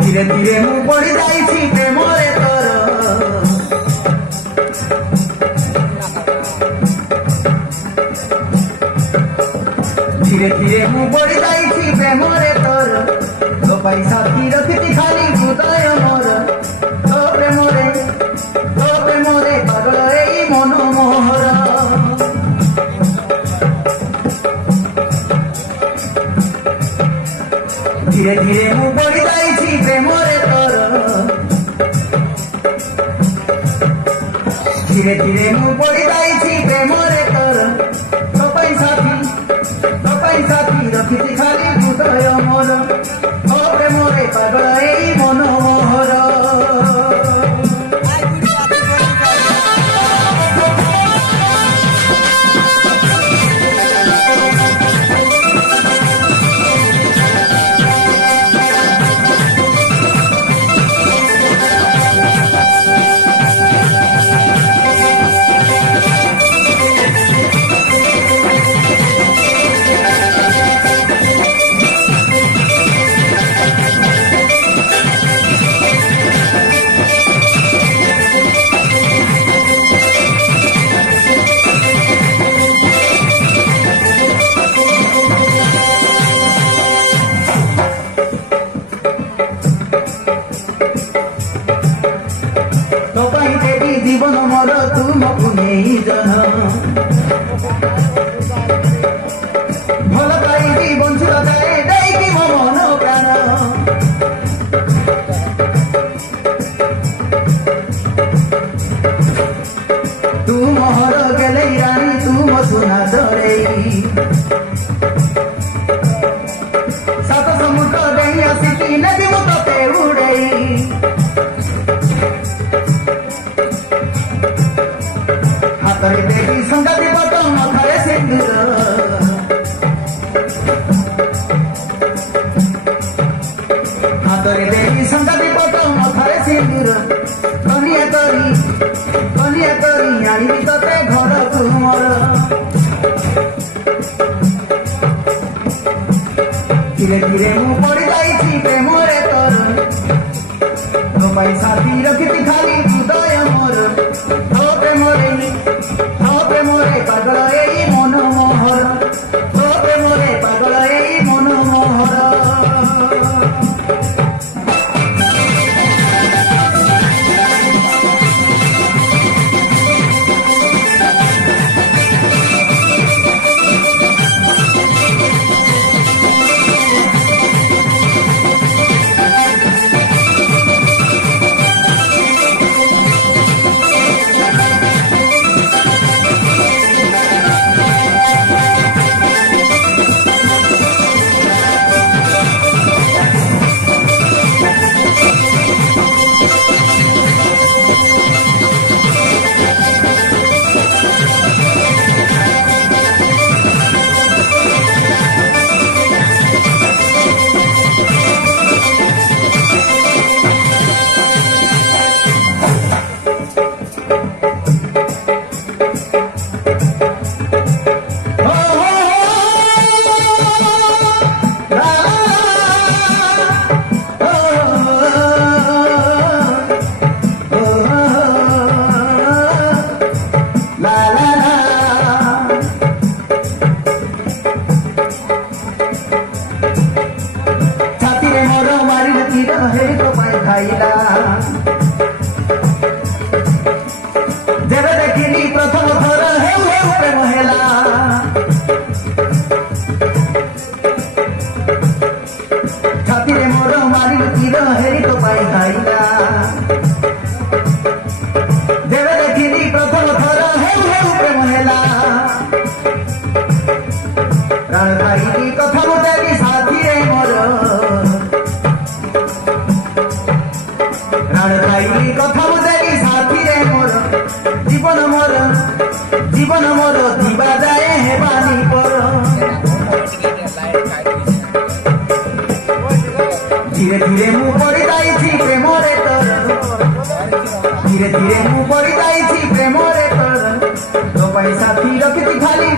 धीरे धीरे मु पड़ी जाइछि प्रेमरे तोर धीरे धीरे मु पड़ी जाइछि प्रेमरे तोर तो पैसा की रखिति खाली हृदय मोर तो प्रेमरे पागल एई मन मोहर धीरे धीरे मु पड़ी जाइछि प्रेमरे तोर धीरे धीरे मु पड़ी जाइछि प्रेमरे तोर तो पैसा की रखिछि खाली हृदय मोर तो प्रेमरे पागल एई मन मोहर जीवन मोर तुमको नहीं जन भल पाइबी बंचुआ जाए देकी मो मन प्राण तू मोहर गेले रानी तुम सुना चढ़े सात समुद्र देई आसिकी नदी मु तते उड़े हातरे देखी संगति बट मथारे सिंदूर हातरे देखी संगति बट मथारे सिंदूर कनिया करी आनिबी तते घर तुमर धीरे धीरे मु पड़ी जाइछि प्रेमरे तोर तो पैसा दी रखिति खाली हृदय मोर तो प्रेमरे पागल एई मन मोहर तो प्रेमरे पागल एई मन मोहर जेबे देखिली प्रथम थर हेउ प्रेम हेला छाती रे मोर मारी तीर हेरी तो पाई खाइला जेबे देखिली प्रथम थर हेउ प्रेम हेला प्राण खाइली कथा मुदेली साथी रे मोर प्राण खाइली कथा मुदेली साथी रे मोर जीवन मोर दिवा जाए हेबानी पर धीरे धीरे मु पड़ी जाइछि प्रेमरे तोर धीरे धीरे मु पड़ी जाइछि प्रेमरे तोर तो पैसा रखिति खाली